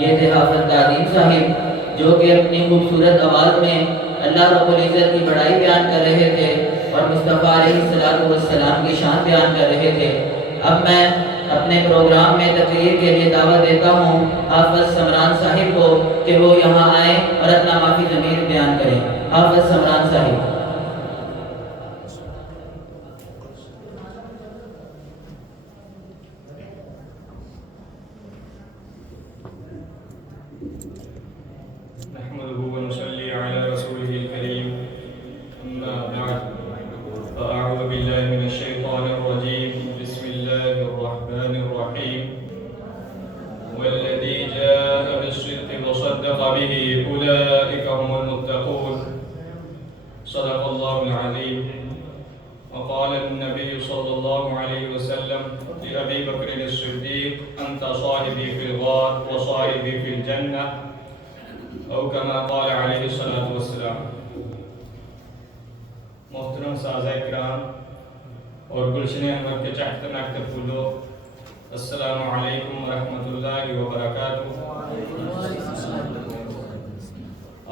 یہ تھے حافظ دادین صاحب جو کہ اپنی خوبصورت آواز میں اللہ رب العزت کی بڑائی بیان کر رہے تھے اور مصطفیٰ علیہ السلام کی شان بیان کر رہے تھے۔ اب میں اپنے پروگرام میں تقریر کے لیے دعوت دیتا ہوں حافظ سمران صاحب کو کہ وہ یہاں آئیں اور اپنا معافی ضمیر بیان کریں۔ حافظ سمران صاحب۔ نحمده ونصلي على رسوله الكريم أما بعد فأعوذ بالله من الشيطان الرجيم بسم الله الرحمن الرحيم والذي جاء بالصدق وصدق به أولئك هم المتقون صدق الله العظيم وقال النبي صلى الله عليه وسلم لأبي بكر الصديق أنت صاحبي في الغار وصاحبي في الجنة او کما قال علیہ الصلوۃ والسلام۔ محترم سازہ کرام اور گلشن انور کے چاہتے ناکتے پھولو، السلام علیکم ورحمۃ اللہ وبرکاتہ۔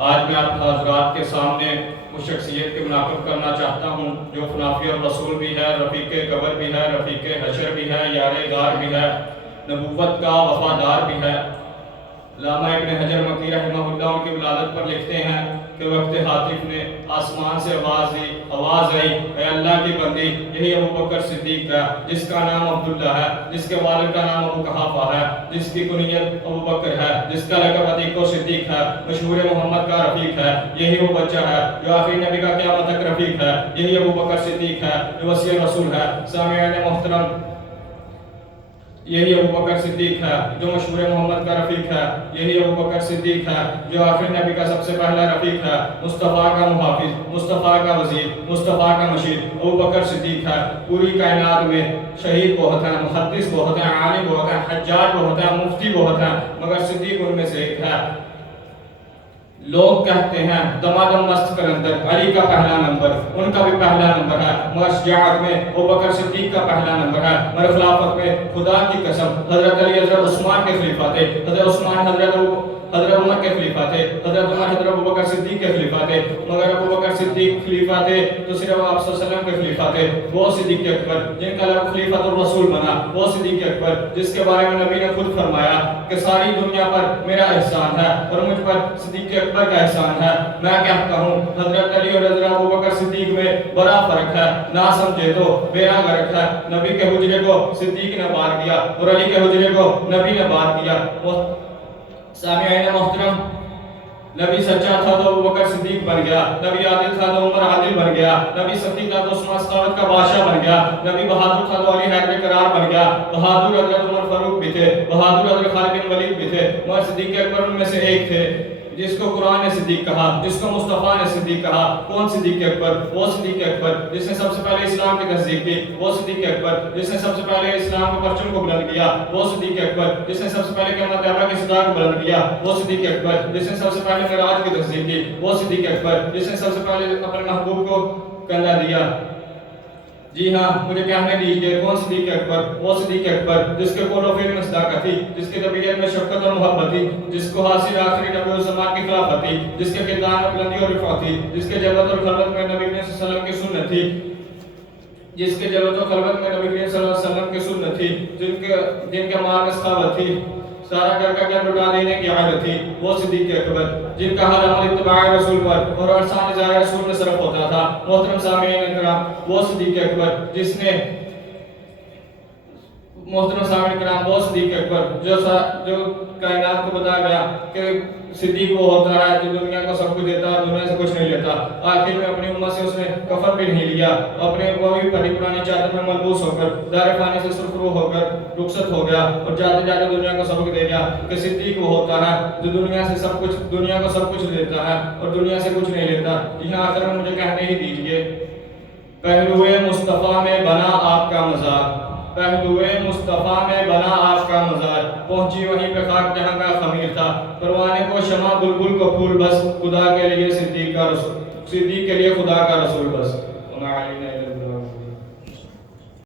آج میں آپ حضرات کے سامنے اس شخصیت کے منعقد کرنا چاہتا ہوں جو فنافی الرسول بھی ہے، رفیق قبر بھی ہے، رفیق حشر بھی ہے، یار غار بھی ہے، نبوت کا وفادار بھی ہے۔ علامہ ابن حجر مکی رحمہ اللہ ان کی ولادت پر لکھتے ہیں کہ وقت حاطف نے آسمان سے آواز آئی، اے اللہ کی بندی، یہی ابو بکر صدیق ہے جس کا نام عبداللہ ہے، جس کے والد کا نام ابو قحافہ ہے، جس کی کنیت ابو بکر ہے، جس کا لقب عتیق و صدیق ہے، مشہور محمد کا رفیق ہے، یہی وہ بچہ ہے جو آخری نبی کا قیامت تک رفیق ہے، یہی ابو بکر صدیق ہے جو وصی رسول ہے۔ سامعین محترم، یہی ابو بکر صدیق ہے جو مشہور محمد کا رفیق ہے، یہی ابو بکر صدیق ہے جو آخر نبی کا سب سے پہلا رفیق ہے، مصطفیٰ کا محافظ، مصطفیٰ کا وزیر، مصطفیٰ کا مشیر ابو بکر صدیق ہے۔ پوری کائنات میں شہید بہت ہیں، محدث بہت ہیں، عالم بہت ہیں، حجاج بہت ہیں، مفتی بہت ہیں، مگر صدیق ان میں سے ایک ہے۔ لوگ کہتے ہیں دمادم مست کلندر، علی کا پہلا نمبر، ان کا بھی پہلا نمبر ہے، مگر شجاعت میں ابو بکر صدیق کا پہلا نمبر ہے، مگر خلافت میں خدا کی قسم حضرت علی حضرت عثمان کے خلیفہ تھے، حضرت عثمان حضرت عمر کے خلیفہ تھے، حضرت عمر حضرت ابو بکر صدیق کے خلیفہ تھے، مگر ابو بکر صدیق خلیفہ تھے تو صرف آپ صلی اللہ علیہ وسلم کے خلیفہ تھے، وہ صدیق اکبر جن کا لقب خلیفۃ الرسول بنا، وہ صدیق اکبر جس کے بارے میں نبی نے خود فرمایا کہ ساری دنیا پر میرا احسان ہے اور مجھ پر صدیق اکبر کا احسان ہے۔ میں کہتا ہوں حضرت علی اور حضرت ابو بکر صدیق میں بڑا فرق ہے، نہ سمجھے تو بیرا غرق ہے۔ نبی کے حجرے کو صدیق نے بار کیا اور علی کے حجرے کو نبی نے بار کیا۔ سامعین محترم، نبی سچا تھا تو ابو بکر صدیق بن گیا، نبی عادل تھا تو عمر عادل بن گیا، نبی سخی تھا تو عثمان سخاوت کا بادشاہ بن گیا، نبی بہادر تھا تو علی حیدر قرار بن گیا، بہادر حضرت عمر فاروق بھی تھے، بہادر حضرت خالد بن ولید بھی تھے، مگر صدیق اکبر ان میں سے ایک تھے جس کو قرآن نے صدیق کہا، جس کو مصطفیٰ نے صدیق کہا۔ کون صدیق اکبر؟ وہ صدیق اکبر جس نے سب سے پہلے اسلام کی تصدیق کی، وہ صدیق اکبر جس نے سب سے پہلے اسلام کے پرچم کو بلند کیا، وہ صدیق اکبر جس نے سب سے پہلے قیامت طیبہ کی صدا کو بلند کیا، وہ صدیق اکبر جس نے سب سے پہلے معراج کی تصدیق کی، وہ صدیق اکبر جس نے سب سے پہلے اپنے محبوب کو کندھا دیا۔ جی ہاں، مجھے کہنے دیجئے کون صدیق اکبر؟ وہ صدیق اکبر جس کے قول و فعل میں صداقت تھی، جس کی طبیعت میں شفقت اور محبت تھی، جس کو حاصل آخری نبی الزمان کی خلافت تھی، جس کے کردار میں بلندی اور رفعت تھی، جس کے جلوت اور خلوت میں نبی صلی اللہ علیہ وسلم کی سنت تھی، جس کے جلوت و خلوت میں نبی صلی اللہ علیہ وسلم کی سنت تھی، جن کے مال میں سخاوت تھی، سارا گھر کا گھر لٹا دینے کی عادت تھی، وہ صدیق اکبر جن کا ہر عمل اتباع رسول پر اور ارسال ظاہر رسول میں صرف ہوتا تھا۔ محترم سامعین کرام، وہ صدیق اکبر جس نے محترم سامعین کرام وہ صدیق اکبر جو کائنات کو بتایا گیا کہ صدیق وہ ہوتا ہے جو دنیا کو سب کچھ دیتا ہے، دنیا سے کچھ نہیں لیتا۔ آخر میں اپنی امت سے اس نے کفن بھی نہیں لیا، اپنے وہی پھٹی پرانی چادر میں ملبوس ہو کر دار فانی سے سرخرو ہو کر رخصت ہو گیا اور جاتے جاتے دنیا کو سبق دے گیا کہ صدیق وہ ہوتا ہے جو دنیا کو سب کچھ دیتا ہے اور دنیا سے کچھ نہیں لیتا۔ یہاں آخر میں مجھے کہنے ہی دیجئے، پہلوئے مصطفیٰ میں بنا آپ کا مزار، پہلوئے مصطفیٰ میں بنا آپ کا مزار، پہنچی وہیں پہ خاک جہاں کا خمیر تھا، پروانے کو شمع بلبل کو پھول بس، خدا کے لیے صدیق کے لیے خدا کا رسول بس۔